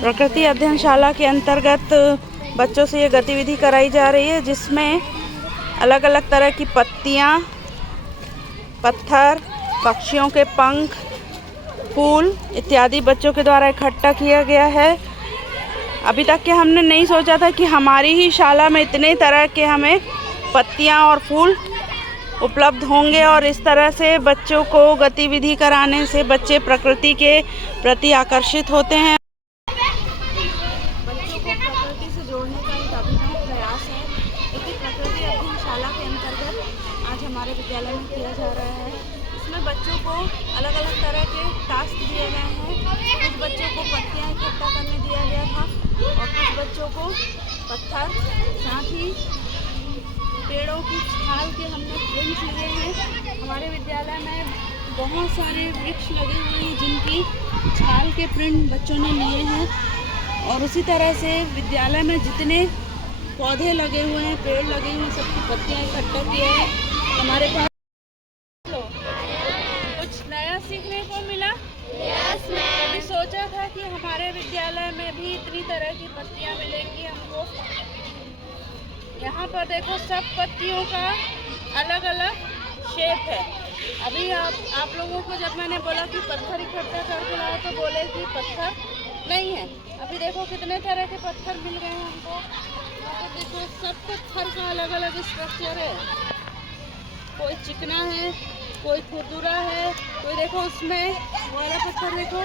प्रकृति अध्ययनशाला के अंतर्गत बच्चों से ये गतिविधि कराई जा रही है, जिसमें अलग अलग तरह की पत्तियाँ, पत्थर, पक्षियों के पंख, फूल इत्यादि बच्चों के द्वारा इकट्ठा किया गया है। अभी तक के हमने नहीं सोचा था कि हमारी ही शाला में इतने तरह के हमें पत्तियाँ और फूल उपलब्ध होंगे, और इस तरह से बच्चों को गतिविधि कराने से बच्चे प्रकृति के प्रति आकर्षित होते हैं। बच्चों को प्रकृति से जोड़ने का एक अभिनव प्रयास है, जो कि प्रकृति अध्ययनशाला के अंतर्गत आज हमारे विद्यालय में किया जा रहा है। इसमें बच्चों को अलग अलग तरह के टास्क दिए गए हैं। कुछ बच्चों को पत्तियाँ इकट्ठा करने दिया गया था और कुछ बच्चों को पत्थर, साथ ही पेड़ों की छाल के हमने प्रिंट लिए हैं। हमारे विद्यालय में बहुत सारे वृक्ष लगे हुए हैं जिनकी छाल के प्रिंट बच्चों ने लिए हैं, और उसी तरह से विद्यालय में जितने पौधे लगे हुए हैं, पेड़ लगे हुए हैं, सबकी पत्तियाँ इकट्ठा किया है। हमारे पास कुछ नया सीखने को मिला। कभी सोचा था कि हमारे विद्यालय में भी इतनी तरह की पत्तियाँ मिलेंगी हमको। यहाँ पर देखो, सब पत्तियों का अलग अलग शेप है। अभी आप लोगों को जब मैंने बोला कि पत्थर इकट्ठा करके लाओ तो बोले कि पत्थर नहीं है। अभी देखो कितने तरह के पत्थर मिल गए हैं हमको। तो देखो, सब पत्थर का अलग अलग स्ट्रक्चर है। कोई चिकना है, कोई खुरदुरा है, कोई देखो उसमें वाला पत्थर देखो,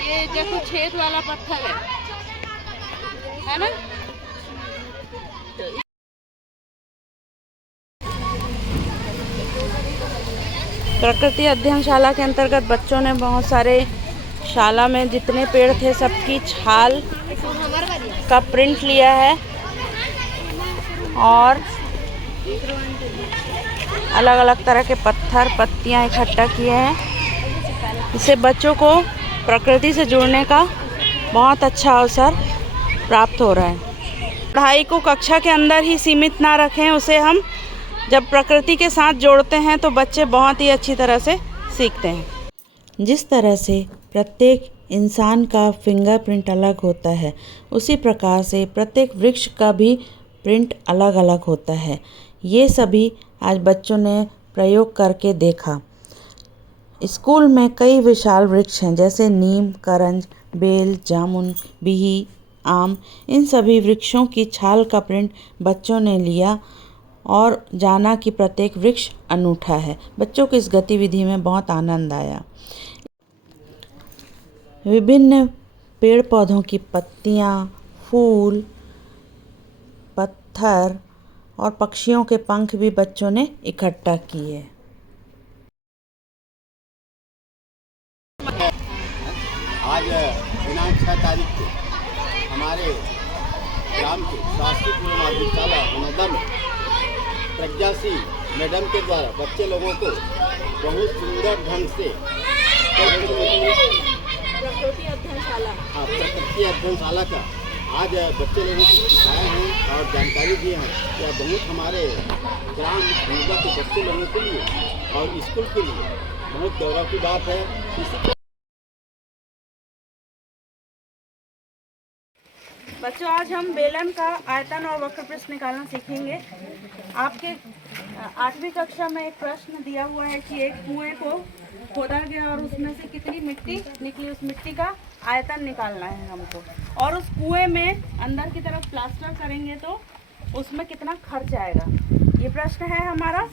ये देखो छेद वाला पत्थर है ना। प्रकृति अध्ययनशाला के अंतर्गत बच्चों ने बहुत सारे शाला में जितने पेड़ थे सबकी छाल का प्रिंट लिया है और अलग अलग तरह के पत्थर, पत्तियां इकट्ठा किए हैं। इससे बच्चों को प्रकृति से जुड़ने का बहुत अच्छा अवसर प्राप्त हो रहा है। पढ़ाई को कक्षा के अंदर ही सीमित ना रखें, उसे हम जब प्रकृति के साथ जोड़ते हैं तो बच्चे बहुत ही अच्छी तरह से सीखते हैं। जिस तरह से प्रत्येक इंसान का फिंगरप्रिंट अलग होता है, उसी प्रकार से प्रत्येक वृक्ष का भी प्रिंट अलग अलग होता है। ये सभी आज बच्चों ने प्रयोग करके देखा। स्कूल में कई विशाल वृक्ष हैं, जैसे नीम, करंज, बेल, जामुन, बिही, आम। इन सभी वृक्षों की छाल का प्रिंट बच्चों ने लिया और जाना कि प्रत्येक वृक्ष अनूठा है। बच्चों को इस गतिविधि में बहुत आनंद आया। विभिन्न पेड़ पौधों की पत्तियाँ, फूल, पत्थर और पक्षियों के पंख भी बच्चों ने इकट्ठा किए। आज दिनांक 6 तारीख को हमारे ग्राम के शासकीय पूर्व माध्यमिक शाला मनोदा में प्रज्ञा सिंह मैडम के द्वारा बच्चे लोगों को बहुत सुंदर ढंग से प्रकृति अध्ययनशाला का आज बच्चे लोगों को सिखाए हैं और जानकारी दी है। यह बहुत हमारे ग्राम मनोदा के बच्चे लोगों के लिए और स्कूल के लिए बहुत गौरव की बात है। बच्चों, आज हम बेलन का आयतन और वक्र प्रश्न निकालना सीखेंगे। आपके 8वीं कक्षा में एक प्रश्न दिया हुआ है कि एक कुएं को खोदा गया और उसमें से कितनी मिट्टी निकली, उस मिट्टी का आयतन निकालना है हमको। और उस कुएं में अंदर की तरफ प्लास्टर करेंगे तो उसमें कितना खर्च आएगा, ये प्रश्न है हमारा।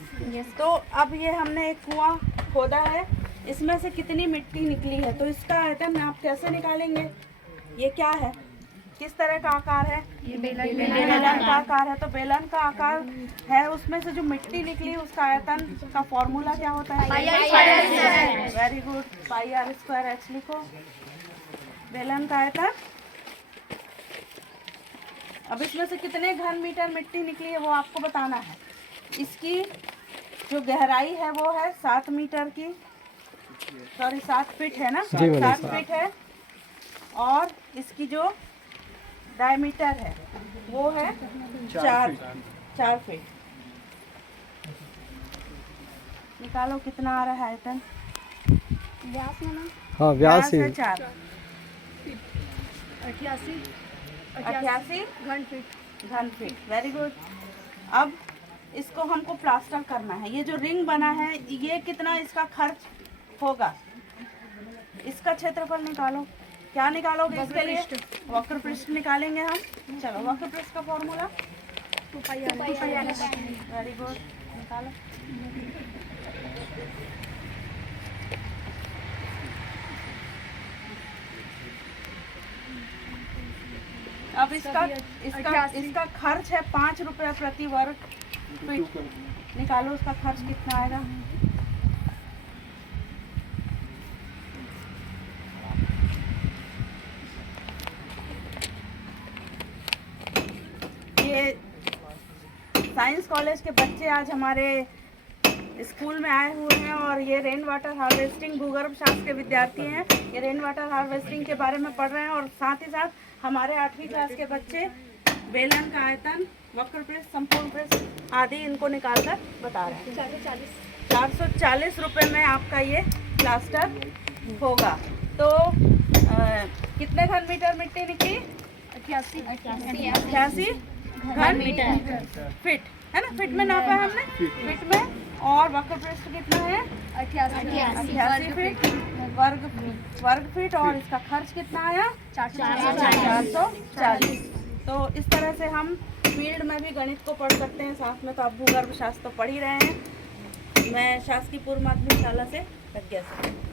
तो अब ये हमने एक कुआं खोदा है, इसमें से कितनी मिट्टी निकली है, तो इसका आयतन आप कैसे निकालेंगे। ये क्या है, किस तरह का आकार है, ये बेलन का आकार है। तो बेलन का आकार है, उसमें से जो मिट्टी निकली उसका आयतन का फॉर्मूला क्या होता है, very good, pi r square h लिखो, बेलन का आयतन। अब इसमें से कितने घन मीटर मिट्टी निकली है वो आपको बताना है। इसकी जो गहराई है वो है 7 मीटर की, सॉरी 7 फीट है ना, 7 फीट है। और इसकी जो डायमीटर है वो है 4 फीट। निकालो कितना आ रहा है आयतन। हाँ, व्यास है 4। 88 88 घन फीट। घन फीट। Very good. अब इसको हमको प्लास्टर करना है। ये जो रिंग बना है ये कितना इसका खर्च होगा? इसका क्षेत्रफल निकालो। क्या निकालोगे इसके लिए? वक्र पृष्ठ निकालेंगे हम। चलो वक्र पृष्ठ का फॉर्मूला 2 पाई r। वेरी गुड, निकालो। अब इसका खर्च है 5 रुपये प्रति वर्ग फीट। निकालो उसका खर्च कितना आएगा? ये साइंस कॉलेज के बच्चे आज हमारे स्कूल में आए हुए हैं और ये रेन वाटर हार्वेस्टिंग भूगर्भ शास्त्र के विद्यार्थी हैं। ये रेन वाटर हार्वेस्टिंग के बारे में पढ़ रहे हैं और साथ ही साथ हमारे 8वीं क्लास के बच्चे बेलन का आयतन, वक्र पृष्ठ, संपूर्ण पृष्ठ आदि इनको निकाल कर बता रहे हैं। 440 रुपये में आपका ये प्लास्टर होगा। तो कितने घन मीटर मिट्टी निकली? 88 घन मीटर फीट, है ना? फीट में नापा है हमने, फीट में। और वक्र पृष्ठ कितना है? 88 फीट वर्ग फीट। और इसका खर्च कितना आया? 440। तो इस तरह से हम फील्ड में भी गणित को पढ़ सकते हैं, साथ में तो आप भूगर्भ शास्त्र तो पढ़ ही रहे हैं। मैं शासकीय पूर्व माध्यमिक शाला से प्रज्ञा से।